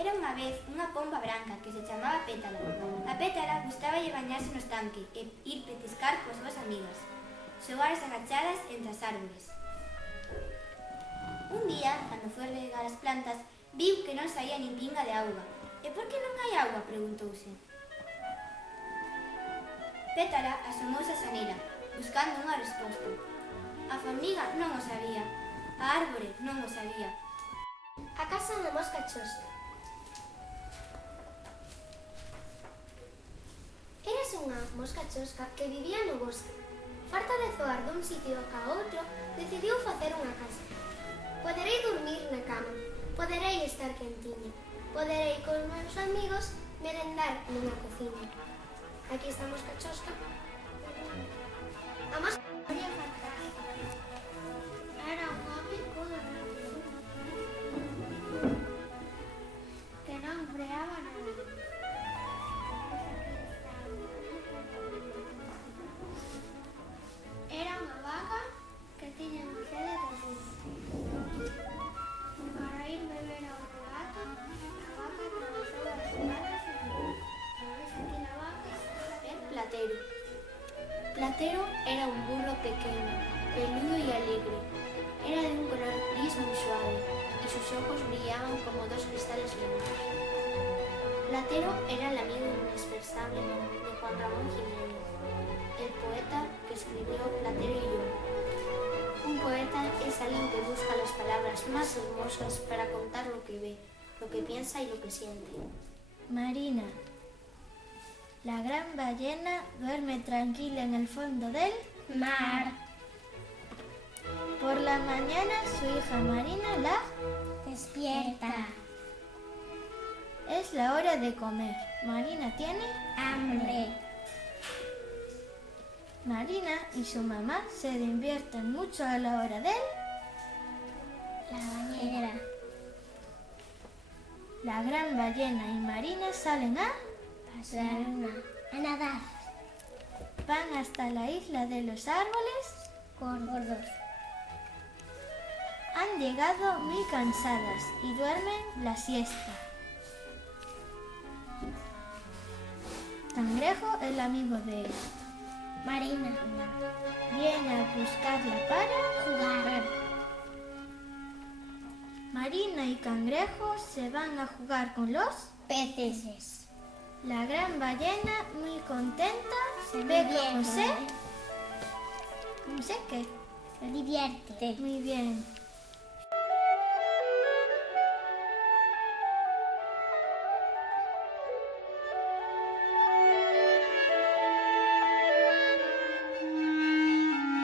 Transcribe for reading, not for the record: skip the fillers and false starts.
Era unha vez unha pomba branca que se chamaba Pétala. A Pétala gustaba de bañarse no estanque e ir petiscar coas súas amigas, xogar as agachadas entre as árbores. Un día, cando foi regar as plantas, viu que non saía nin pinga de auga. E por que non hai auga? Preguntouse. Pétala asomouse a xanela, buscando unha resposta. A formiga non o sabía, a árbore non o sabía. A casa da mosca chosca. Érase unha mosca chosca que vivía no bosque. Farta de zoar dun sitio a outro, decidiu facer unha casa. Poderei dormir na cama, poderei estar quentiña, poderei cos meus amigos merendar nunha cociña. Aquí está a mosca chosca. A mosca era fantástica. Era un home cunha que non freaba nada. Era unha vaca que tiña unha sede terrible. Para ir beber ao regato, a vaca atravesou as estradas e morreu. Ves aquí na vaca É Platero. Platero era un burro pequeno, peludo y alegre. Era de un color gris muy suave y sus ojos brillaban como dos cristales limpios. Platero era el amigo indispensable de Juan Ramón Jiménez, el poeta que escribió Platero y yo. Un poeta es alguien que busca las palabras más hermosas para contar lo que ve, lo que piensa y lo que siente. Marina. La gran ballena duerme tranquila en el fondo del mar. Por la mañana su hija Marina la Despierta. Es la hora de comer. Marina tiene Hambre. Marina y su mamá se divierten mucho a la hora del La bañera. La gran ballena y Marina salen a A nadar. van hasta la isla de los árboles. Gordos. Han llegado muy cansadas y duermen la siesta. Cangrejo, el amigo de Marina. viene a buscarla para Jugar. Marina y Cangrejo se van a jugar con los Peces. La gran ballena, muy contenta, Se ve divierte. cómo se qué. Se divierte. Muy bien.